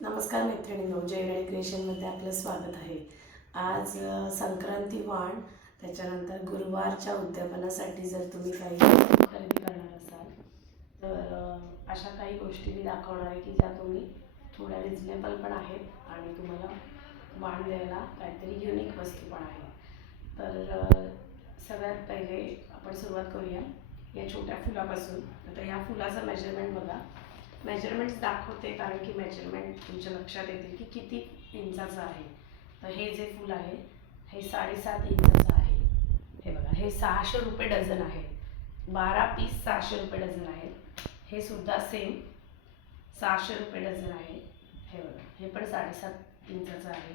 नमस्कार मैत्रिणींनो, जयराणी क्रिएशनमध्ये आपलं स्वागत आहे. आज संक्रांती वाण, त्याच्यानंतर गुरुवारच्या उद्यापनासाठी जर तुम्ही काही खरेदी करणार असाल तर अशा काही गोष्टी मी दाखवणार आहे की ज्या तुम्ही थोड्या रिजनेबल पण आहेत आणि तुम्हाला वाण द्यायला काहीतरी युनिक वस्तू पण आहे. तर सगळ्यात पहिले आपण सुरुवात करूया या छोट्या फुलापासून. आता या फुलाचं मेजरमेंट बघा. मेजरमेंट्स दाखवते कारण की मेजरमेंट तुमच्या लक्षात येतील की किती इंचाचं आहे. तर हे जे फूल आहे हे 7.5 इंचाचं आहे. हे बघा, हे 600 रुपये डझन आहे. 12 पीस 600 रुपये डझन आहेत. हे सुद्धा सेम 600 रुपये डझन आहे. हे बघा, हे पण 7.5 इंचाचं आहे.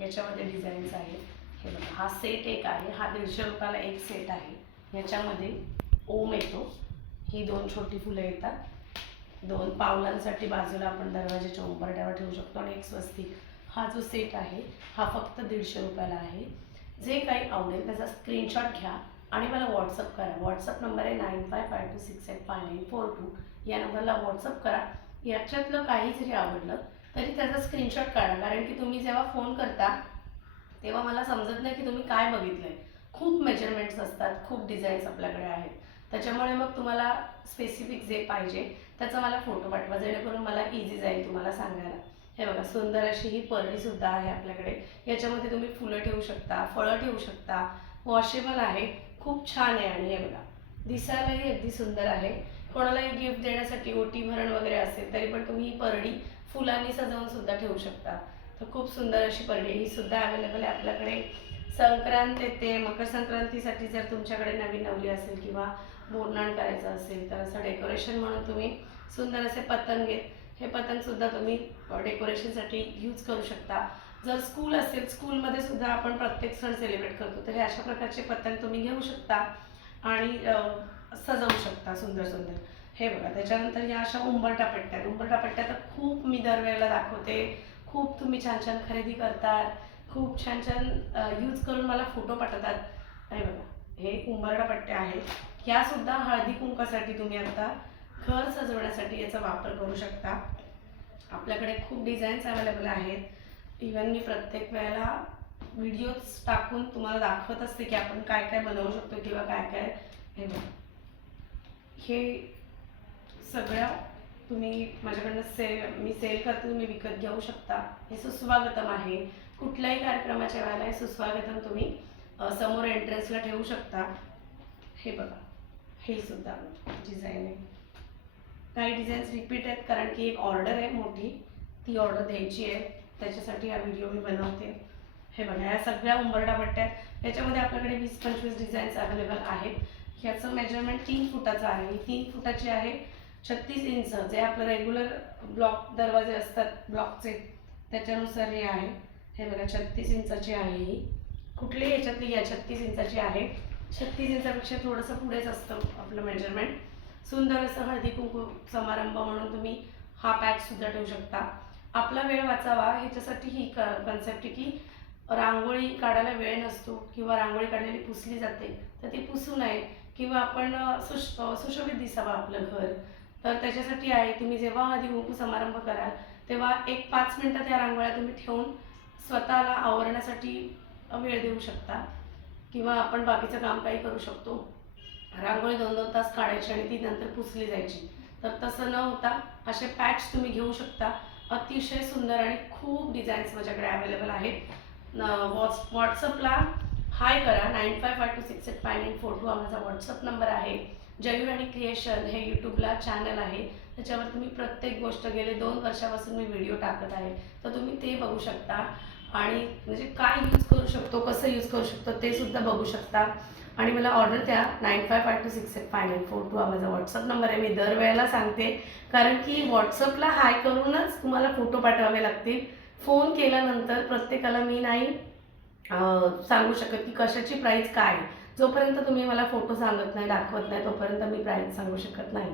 याच्यामध्ये डिझाईन्स आहेत. हे बघा, हा सेट एक आहे. हा 150 रुपयाला एक सेट आहे. याच्यामध्ये ओम येतो. ही 2 छोटी फुलं येतात. 2 पावलांसाठी बाजूला आपण दरवाजाच्या उंबरठ्यावर ठेवू शकतो. आणि एक स्वस्तिक. हा जो सेट आहे हा फक्त 150 रुपयाला आहे. जे काही आवडेल त्याचा स्क्रीनशॉट घ्या आणि मला व्हॉट्सअप करा. व्हॉट्सअप नंबर आहे 9552685942. या नंबरला व्हॉट्सअप करा. याच्यातलं काही जरी आवडलं तरी त्याचा स्क्रीनशॉट काढा, कारण की तुम्ही जेव्हा फोन करता तेव्हा मला समजत नाही की तुम्ही काय बघितलं आहे. खूप मेजरमेंट्स असतात, खूप डिझाईन्स आपल्याकडे आहेत. त्याच्यामुळे मग तुम्हाला स्पेसिफिक जे पाहिजे त्याचा मला फोटो पाठवा, जेणेकरून मला इझी जाईल तुम्हाला सांगायला. हे बघा, सुंदर अशी ही परडीसुद्धा आहे आपल्याकडे. याच्यामध्ये तुम्ही फुलं ठेवू शकता, फळं ठेवू शकता. वॉशेबल आहे, खूप छान आहे. आणि हे बघा, दिसायलाही अगदी सुंदर आहे. कोणालाही गिफ्ट देण्यासाठी ओटी भरण वगैरे असेल तरी पण तुम्ही ही परडी फुलांनी सजवून सुद्धा ठेवू शकता. तर खूप सुंदर अशी परडी, ही सुद्धा अवेलेबल आहे आपल्याकडे. संक्रांत येते, मकर संक्रांतीसाठी जर तुमच्याकडे नवीन नवरी असेल किंवा बोरनाण करायचं असेल तर असं डेकोरेशन म्हणून तुम्ही सुंदर असे पतंग आहेत. हे पतंगसुद्धा तुम्ही डेकोरेशनसाठी यूज करू शकता. जर स्कूल असेल, स्कूलमध्ये सुद्धा आपण प्रत्येक सण सेलिब्रेट करतो, तर हे अशा प्रकारचे पतंग तुम्ही घेऊ शकता आणि सजवू शकता सुंदर सुंदर. हे बघा, त्याच्यानंतर या अशा उंबरठा पट्ट्या. उंबरठा पट्ट्या तर खूप मी दरवेळेला दाखवते. खूप तुम्ही छान छान खरेदी करतात, खूप छान छान यूज करून मला फोटो पाठवतात. हे बघा, हे उंबरठा पट्ट्या आहेत. ह्यासुद्धा हळदी कुंकासाठी तुम्ही आता घर सजवण्यासाठी याचा वापर करू शकता. आपल्याकडे खूप डिझाईन्स अवेलेबल आहेत. इवन मी प्रत्येक वेळेला व्हिडिओज टाकून तुम्हाला दाखवत असते की आपण काय काय बनवू शकतो किंवा काय काय. हे बघा, हे सगळ्या तुम्ही माझ्याकडनं मी सेल करते, तुम्ही विकत घेऊ शकता. हे सुस्वागतम आहे. कुठल्याही कार्यक्रमाच्या वेळेला हे सुस्वागतम तुम्ही समोर एंट्रन्सला ठेवू शकता. हे बघा, हे सुद्धा डिझाईन आहे. काही डिझाईन्स रिपीट आहेत कारण की एक ऑर्डर आहे मोठी, ती ऑर्डर द्यायची आहे, त्याच्यासाठी हा व्हिडिओ मी बनवते. हे बघा, या सगळ्या उंबरठा पट्ट्या. याच्यामध्ये आपल्याकडे 20-25 डिझाईन्स अवेलेबल आहेत. ह्याचं मेजरमेंट 3 फुटाचं आहे. ही 3 फुटाची आहे. 36 इंच जे आपलं रेग्युलर ब्लॉक दरवाजे असतात ब्लॉकचे, त्याच्यानुसार हे आहे. हे बघा, 36 इंचाची आहे ही. कुठलीही याच्यातली या 36 इंचाची आहे. 36 इंचापेक्षा थोडंसं पुढेच असतं आपलं मेजरमेंट. सुंदर असं हळदी कुंकू समारंभ म्हणून तुम्ही हा पॅचसुद्धा ठेवू शकता. आपला वेळ वाचावा ह्याच्यासाठी ही कन्सेप्ट की रांगोळी काढायला वेळ नसतो किंवा रांगोळी काढलेली पुसली जाते तर ती पुसू नये किंवा आपण सुशोभित दिसावं आपलं घर. तर त्याच्यासाठी आहे, तुम्ही जेव्हा हळदी कुंकू समारंभ कराल तेव्हा एक 5 मिनटं त्या रांगोळ्या तुम्ही ठेवून स्वतःला आवरण्यासाठी वेळ देऊ शकता किंवा आपण बाकीचं काम काही करू शकतो. रांगोळी 2-2 तास काढायची आणि ती नंतर पुसली जायची. तर तसं न होता असे पॅच तुम्ही घेऊ शकता. अतिशय सुंदर आणि खूप डिझाईन्स माझ्याकडे अवेलेबल आहेत. व्हॉट्सअपला हाय करा. 9552685942 हा माझा व्हॉट्सअप नंबर आहे. जयराणी क्रिएशन हे यूट्यूबला चॅनल आहे, त्याच्यावर तुम्ही प्रत्येक गोष्ट गेले 2 वर्षापासून मी व्हिडिओ टाकत आहे, तर तुम्ही ते बघू शकता. आणि म्हणजे काय यूज करू शकतो, कसं यूज करू शकतो ते सुद्धा बघू शकता. आणि मला ऑर्डर द्या. 9552685942 हा माझा व्हॉट्सअप नंबर आहे. मी दरवेळेला सांगते कारण की व्हॉट्सअपला हाय करूनच तुम्हाला फोटो पाठवावे लागतील. फोन केल्यानंतर प्रत्येकाला मी नाही सांगू शकत की कशाची प्राईस काय. जोपर्यंत तुम्ही मला फोटो सांगत नाही, दाखवत नाही, तोपर्यंत मी प्राईस सांगू शकत नाही.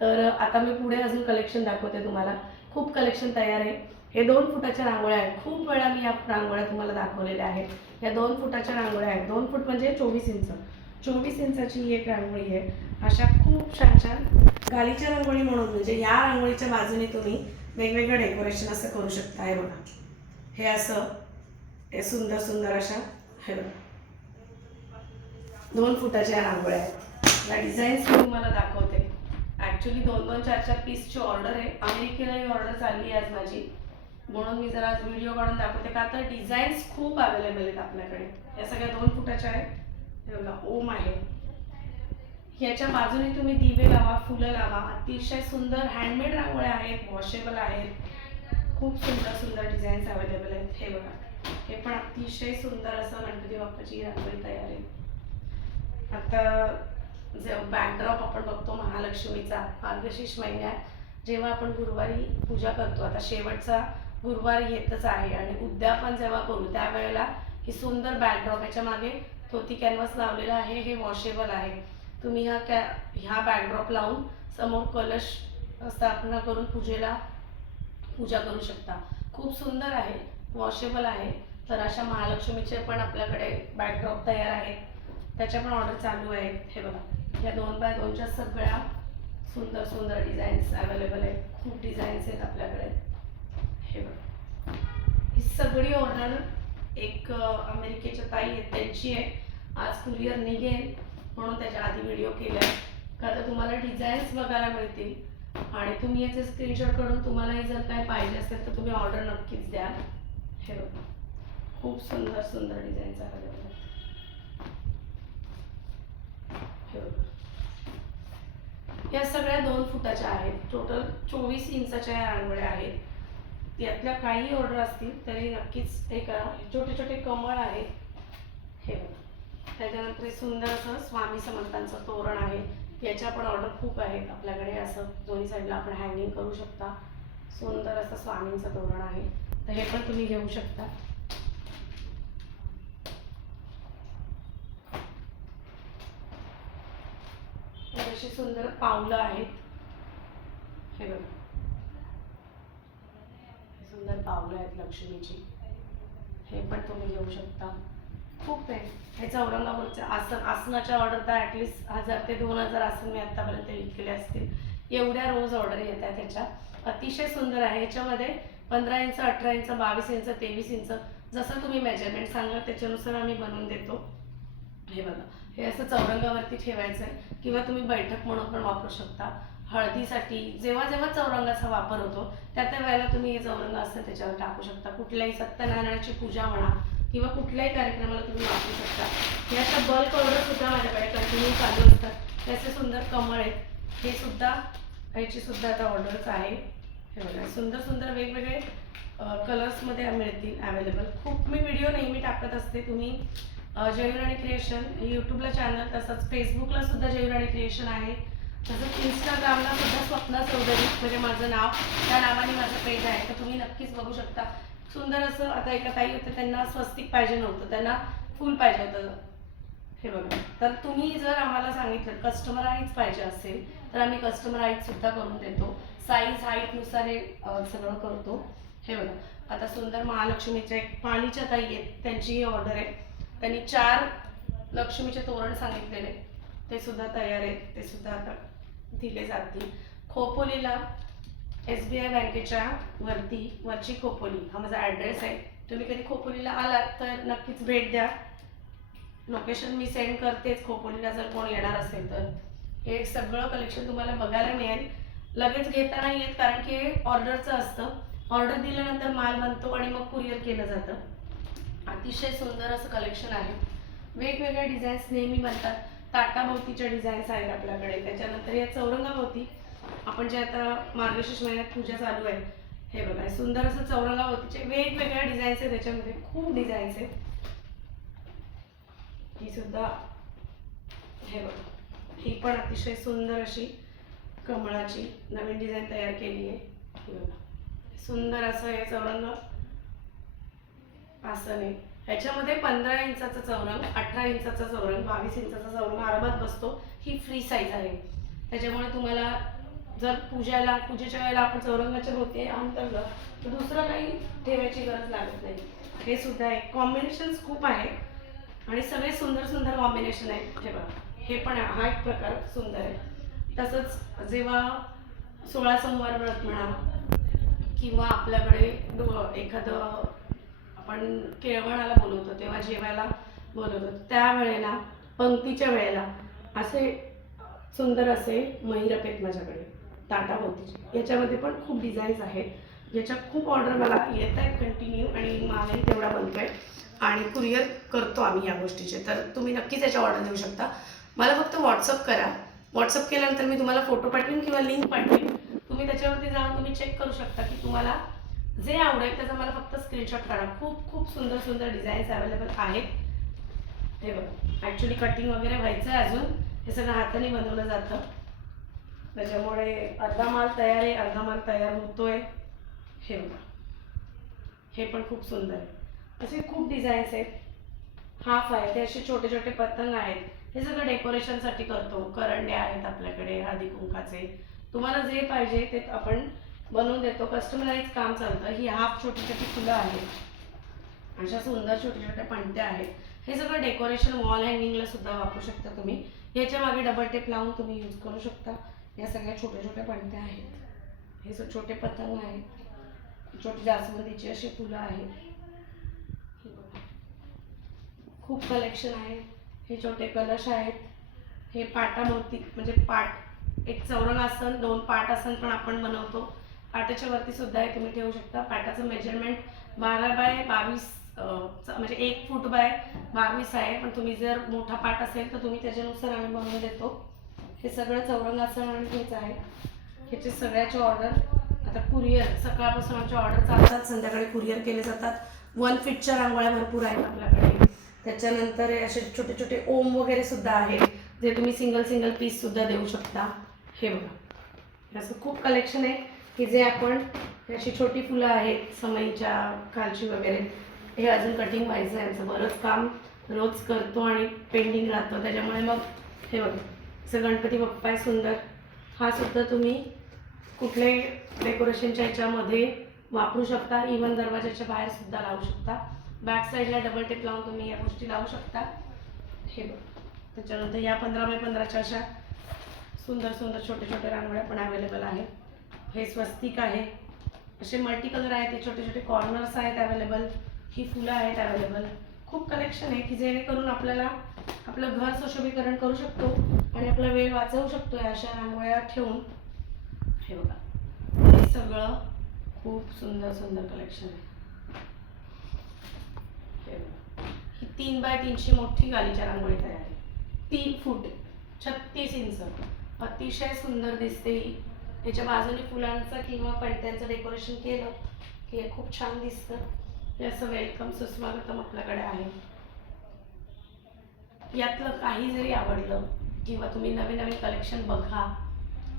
तर आता मी पुढे अजून कलेक्शन दाखवते तुम्हाला. खूप कलेक्शन तयार आहे. हे 2 फुटाच्या रांगोळ्या आहेत. खूप वेळा मी या रांगोळ्या तुम्हाला दाखवलेल्या आहेत. या 2 फुटाच्या रांगोळ्या आहेत. 2 फूट म्हणजे 24 इंच. 24 इंचाची ही एक रांगोळी आहे. अशा खूप छान छान गालीच्या रांगोळी म्हणून, म्हणजे या रांगोळीच्या बाजूने तुम्ही वेगवेगळं डेकोरेशन असं करू शकता. हे बघा, हे असं हे सुंदर सुंदर अशा हे बघा 2 फुटाच्या रांगोळ्या आहेत. या डिझाईन्स मी तुम्हाला दाखवते. ॲक्च्युली 2-2, 4-4 पीसची ऑर्डर आहे. अमेरिकेला ही ऑर्डर चालली आहे आज माझी, म्हणून मी जरा व्हिडिओ काढून दाखवते. का तर डिझाईन्स खूप अवेलेबल आहेत आपल्याकडे. या सगळ्या 2 फुटाच्या आहेत. हे बघा ओम आहे. ह्याच्या बाजूने तुम्ही दिवे लावा, फुलं लावा. अतिशय सुंदर हँडमेड रांगोळ्या आहेत, वॉशेबल आहेत. खूप सुंदर सुंदर डिझाईन्स अवेलेबल आहेत. हे बघा, हे पण अतिशय सुंदर असं गणपती बाप्पाची रांगोळी तयार आहे. आता जे बॅकड्रॉप आपण बघतो महालक्ष्मीचा मार्गशीर्ष महिन्यात जेव्हा आपण गुरुवारी पूजा करतो, आता शेवटचा गुरुवार येतच आहे आणि उद्यापन जेव्हा करू त्यावेळेला ही सुंदर बॅकड्रॉप, याच्या मागे धोती कॅनव्हास लावलेला आहे. हे वॉशेबल आहे. तुम्ही ह्या बॅकड्रॉप लावून समोर कलश स्थापना करून पूजा करू शकता. खूप सुंदर आहे, वॉशेबल आहे. तर अशा महालक्ष्मीचे पण आपल्याकडे बॅकड्रॉप तयार आहेत, त्याच्या पण ऑर्डर चालू आहेत. हे बघा, या 2x2च्या सगळ्या सुंदर सुंदर डिझाईन्स अवेलेबल आहेत. खूप डिझाईन्स आहेत आपल्याकडे. हे बघा, ही सगळी ऑर्डर एक अमेरिकेच्या ताई आहेत त्यांची आहे. आज कुरिअर निघेल म्हणून त्याच्या आधी व्हिडिओ केला आहे. का तर तुम्हाला डिझाईन्स बघायला मिळतील आणि तुम्ही याचे स्क्रीनशॉट काढून तुम्हालाही जर काय पाहिजे असेल तर तुम्ही ऑर्डर नक्कीच द्या. हे बघा, खूप सुंदर सुंदर डिझाईन्स अवेलेबल आहेत. हे बघा, या सगळ्या 2 फुटाच्या आहेत. टोटल 24 इंचाच्या या रांगोळ्या आहेत. यातल्या काही ऑर्डर असतील तरी नक्कीच हे करा. छोटे छोटे कमळ आहेत. हे बघा, त्याच्यानंतर हे सुंदर असं स्वामी समर्थांचं तोरण आहे. याच्या पण ऑर्डर खूप आहेत आपल्याकडे. असं दोन्ही साईडला आपण हँगिंग करू शकता. सुंदर असं स्वामींचं तोरण आहे, तर हे पण तुम्ही घेऊ शकता. अशी सुंदर पावलं आहेत. हे बघा, सुंदर पावलं आहेत लक्ष्मीची. हे पण तुम्ही घेऊ शकता. खूप आहे. हे चौरंगावरचे आसनाच्या ऑर्डर तर ॲटलिस्ट 1000 ते 2000 आसन मी आत्तापर्यंत विकले असतील. एवढ्या रोज ऑर्डर येत आहेत त्याच्या. अतिशय सुंदर आहे. याच्यामध्ये 15 इंच, 18 इंच, 22 इंच, 23 इंच जसं तुम्ही मेजरमेंट सांगाल त्याच्यानुसार आम्ही बनवून देतो. हे बघा, हे असं चौरंगावरती ठेवायचं आहे किंवा तुम्ही बैठक म्हणून पण वापरू शकता. हळदीसाठी जेव्हा जेव्हा चौरंगाचा वापर होतो त्या वेळेला तुम्ही हे चौरंग असतं त्याच्यावर टाकू शकता. कुठल्याही सत्यनारायणाची पूजा म्हणा किंवा कुठल्याही कार्यक्रमाला तुम्ही वापरू शकता. याचा बल्क ऑर्डर सुद्धा माझ्याकडे कंटिन्यू चालू असतात. त्याचे सुंदर कमळ आहेत. हे सुद्धा ह्याची सुद्धा आता ऑर्डरच आहे. हे बघा, सुंदर सुंदर वेगवेगळे कलर्समध्ये मिळतील अवेलेबल. खूप मी व्हिडिओ नेहमी टाकत असते. तुम्ही जयराणी क्रिएशन यूट्यूबला चॅनल, तसंच फेसबुकला सुद्धा जयराणी क्रिएशन आहे. तसंच इंस्टाग्रामला सुद्धा स्वप्ना चौधरी म्हणजे माझं नाव, त्या नावाने माझं पेज आहे, तर तुम्ही नक्कीच बघू शकता. सुंदर असं आता एका ताई होते त्यांना स्वस्तिक पाहिजे नव्हतं, त्यांना फुल पाहिजे होतं. हे बघा, तर तुम्ही जर आम्हाला सांगितलं कस्टमराईज पाहिजे असेल तर आम्ही कस्टमराईज सुद्धा करून देतो. साईज हाईटनुसार हे सगळं करतो. हे बघा, आता सुंदर महालक्ष्मीच्या एक पाणीच्या ताई आहेत, त्यांची ही ऑर्डर आहे. त्यांनी 4 लक्ष्मीचे तोरण सांगितलेले, ते सुद्धा तयार आहेत. ते सुद्धा आता दिले जातील. खोपोलीला SBI बँकेच्या वरची खोपोली हा माझा ॲड्रेस आहे. तुम्ही कधी खोपोलीला आलात तर नक्कीच भेट द्या. लोकेशन मी सेंड करतेच खोपोलीला जर कोण येणार असेल तर. हे सगळं कलेक्शन तुम्हाला बघायला मिळेल. लगेच घेता नाही येत कारण की हे ऑर्डरचं असतं. ऑर्डर दिल्यानंतर माल बनतो आणि मग कुरिअर केलं जातं. अतिशय सुंदर असं कलेक्शन आहे. वेगवेगळ्या डिझाईन्स नेहमी बनतात. ताटाभोवतीच्या डिझाईन्स आहेत आपल्याकडे. त्याच्यानंतर या चौरंगाभोवती आपण जे आता मार्गशीर्ष महिन्यात पूजा चालू आहे, हे बघा, सुंदर असं चौरंगाभोवतीचे वेगवेगळ्या डिझाईन्स आहेत. त्याच्यामध्ये खूप डिझाईन्स आहेत. ही सुद्धा हे बघा, ही पण अतिशय सुंदर अशी कमळाची नवीन डिझाईन तयार केली आहे. हे बघा, सुंदर असं हे चौरंग आसन आहे. ह्याच्यामध्ये 15 इंचाचा चौरंग, 18 इंचाचा चौरंग, 22 इंचाचा चौरंग आरामात बसतो. ही फ्री साईज आहे. त्याच्यामुळे तुम्हाला जर पूजेच्या वेळेला आपण चौरंगाच्या भोवती अंतरलं तर दुसरं काही ठेवायची गरज लागत नाही. हे सुद्धा एक कॉम्बिनेशन्स खूप आहे आणि सगळे सुंदर सुंदर कॉम्बिनेशन आहेत. हे बघा, हे पण हा एक प्रकार सुंदर आहे. तसंच जेव्हा 16 सोमवार व्रत म्हणा किंवा आपल्याकडे एखादं आपण केळवणाला बोलवतो तेव्हा जेवायला बोलवतो त्यावेळेला पंक्तीच्या वेळेला असे सुंदर असे महिरप आहेत माझ्याकडे ताटाभोवतीचे. याच्यामध्ये पण खूप डिझाईन्स आहेत, याच्या खूप ऑर्डर मला येत आहेत कंटिन्यू आणि मालही तेवढा बनतो आहे आणि कुरिअर करतो आम्ही या गोष्टीचे. तर तुम्ही नक्कीच याच्या ऑर्डर देऊ शकता. मला फक्त व्हॉट्सअप करा. व्हॉट्सअप केल्यानंतर मी तुम्हाला फोटो पाठवेन किंवा लिंक पाठवेन. तुम्ही त्याच्यावरती जाऊन तुम्ही चेक करू शकता की तुम्हाला जे आवडेल त्याचा मला फक्त स्क्रीनशॉट काढा. खूप खूप सुंदर सुंदर डिझाईन्स अवेलेबल आहेत. हे बघा, ॲक्च्युली कटिंग वगैरे व्हायचं आहे अजून. हे सगळं हाताने बनवलं जातं, त्याच्यामुळे अर्धा माल तयार आहे, अर्धा माल तयार होतोय. हे बघा, हे पण खूप सुंदर आहे. असे खूप डिझाईन्स आहेत. हाफ आहे, ते असे छोटे छोटे पतंग आहेत. हे सगळं डेकोरेशनसाठी करतो. करंड्या आहेत आपल्याकडे हळदी कुंकाचे. तुम्हाला जे पाहिजे ते आपण बनवून देतो. कस्टमाइज काम चालतं. ही हाफ छोटी छोटी फुलं आहेत, अशा सुंदर छोट्या छोट्या पणत्या आहेत. हे सगळं डेकोरेशन वॉल हँगिंगला सुद्धा वापरू शकता तुम्ही. याच्या मागे डबल टेप लावून तुम्ही यूज करू शकता. या सगळ्या छोट्या छोट्या पणत्या आहेत. हे छोटे पतंग आहेत, छोटी जास्वंदीची अशी फुलं आहेत. खूप कलेक्शन आहे. हे छोटे कलश आहेत. हे पाटाभोवती म्हणजे पाट एक चौरंगासन 2 पाट आसन पण आपण बनवतो. पाटाच्या वरती सुद्धा हे तुम्ही ठेवू शकता. पाटाचं मेजरमेंट 12 बाय 22 म्हणजे 1 फूट बाय 22 आहे. पण तुम्ही जर मोठा पाट असेल तर तुम्ही त्याच्यानुसार आम्ही बनवून देतो. हे सगळं चौरंगासन आणि हेच आहे. ह्याचे सगळ्याचे ऑर्डर आता कुरिअर सकाळपासून आमच्या ऑर्डर चालतात, संध्याकाळी कुरिअर केले जातात. 1 फीटच्या रांगोळ्या भरपूर आहेत आपल्याकडे. त्याच्यानंतर असे छोटे छोटे ओम वगैरे सुद्धा आहेत, जे तुम्ही सिंगल सिंगल पीस सुद्धा देऊ शकता. हे बघा, असं खूप कलेक्शन आहे की जे आपण अशी छोटी फुलं आहेत समईच्या खालची वगैरे. हे अजून कटिंग व्हायचं आहे. यांचं बरंच काम रोज करतो आणि पेंडिंग राहतं, त्याच्यामुळे मग हे बघा, असं गणपती बाप्पा आहे सुंदर. हा सुद्धा तुम्ही कुठले डेकोरेशनच्या ह्याच्यामध्ये वापरू शकता. इवन दरवाजाच्या बाहेर सुद्धा लावू शकता. बॅक साईडला डबल टेप लावून तुम्ही या गोष्टी लावू शकता. हे बघ, त्याच्यानंतर या 15 बाय 15च्या अशा सुंदर सुंदर छोटे छोटे रांगोळ्या पण अवेलेबल आहेत. हे स्वस्तिक आहे, असे मल्टी कलर आहेत. हे छोटे छोटे कॉर्नर्स आहेत अवेलेबल. ही फुलं आहेत अवेलेबल. खूप कलेक्शन आहे की जेणेकरून आपल्याला आपलं घर सुशोभीकरण करू शकतो आणि आपला वेळ वाचवू शकतो या अशा रांगोळ्या ठेवून. हे बघा, हे सगळं खूप सुंदर सुंदर कलेक्शन आहे. ही 3 बाय 3ची मोठी गालीच्या रांगोळी तयार आहे. 3 फूट 36 इंच, अतिशय सुंदर दिसते ही. याच्या बाजूने फुलांचं किंवा पणत्यांचं डेकोरेशन केलं की हे खूप छान दिसतं. हे असं वेलकम सुस्वागतम आपल्याकडे आहे. यातलं काही जरी आवडलं किंवा तुम्ही नवीन नवीन कलेक्शन बघा.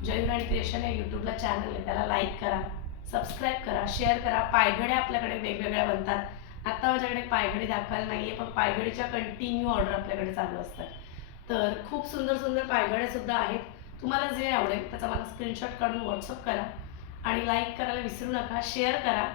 जयराणी क्रिएशन आहे यूट्यूबला चॅनल आहे, त्याला लाईक करा, सबस्क्राईब करा, शेअर करा. पायघड्या आपल्याकडे वेगवेगळ्या बनतात. आता माझ्याकडे पायघडी दाखवायला नाही आहे, पण पायघडीच्या कंटिन्यू ऑर्डर आपल्याकडे चालू असतात. तर खूप सुंदर सुंदर पायघड्यासुद्धा आहेत. तुम्हाला जे आवडेल त्याचा मला स्क्रीनशॉट काढून व्हॉट्सअप करा आणि लाईक करायला विसरू नका. शेअर करा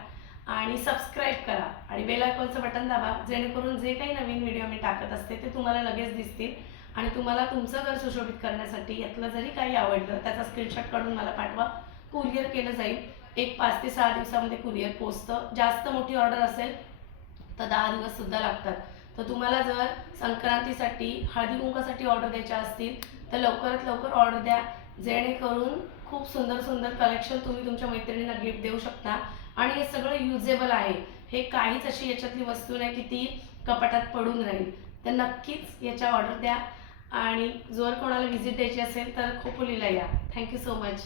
आणि सबस्क्राईब करा आणि बेल आयकॉनचं बटन दाबा, जेणेकरून जे काही नवीन व्हिडिओ मी टाकत असते ते तुम्हाला लगेच दिसतील आणि तुम्हाला तुमचं घर सुशोभित करण्यासाठी यातलं जरी काही आवडलं त्याचा स्क्रीनशॉट काढून मला पाठवा. कुरिअर केलं जाईल. एक 5 ते 6 दिवसामध्ये कुरिअर पोचतं. जास्त मोठी ऑर्डर असेल तर 10 दिवससुद्धा लागतात. तर तुम्हाला जर संक्रांतीसाठी हळदी कुंकासाठी ऑर्डर द्यायच्या असतील तर लवकरात लवकर ऑर्डर द्या, जेणेकरून खूप सुंदर सुंदर कलेक्शन तुम्ही तुमच्या मैत्रिणींना गिफ्ट देऊ शकता. आणि हे सगळं युजेबल आहे. हे काहीच अशी याच्यातली वस्तू नाही की ती कपाटात पडून राहील. तर नक्कीच याच्या ऑर्डर द्या आणि जर कोणाला व्हिजिट द्यायची असेल तर खोपोलीला या. Thank you so much.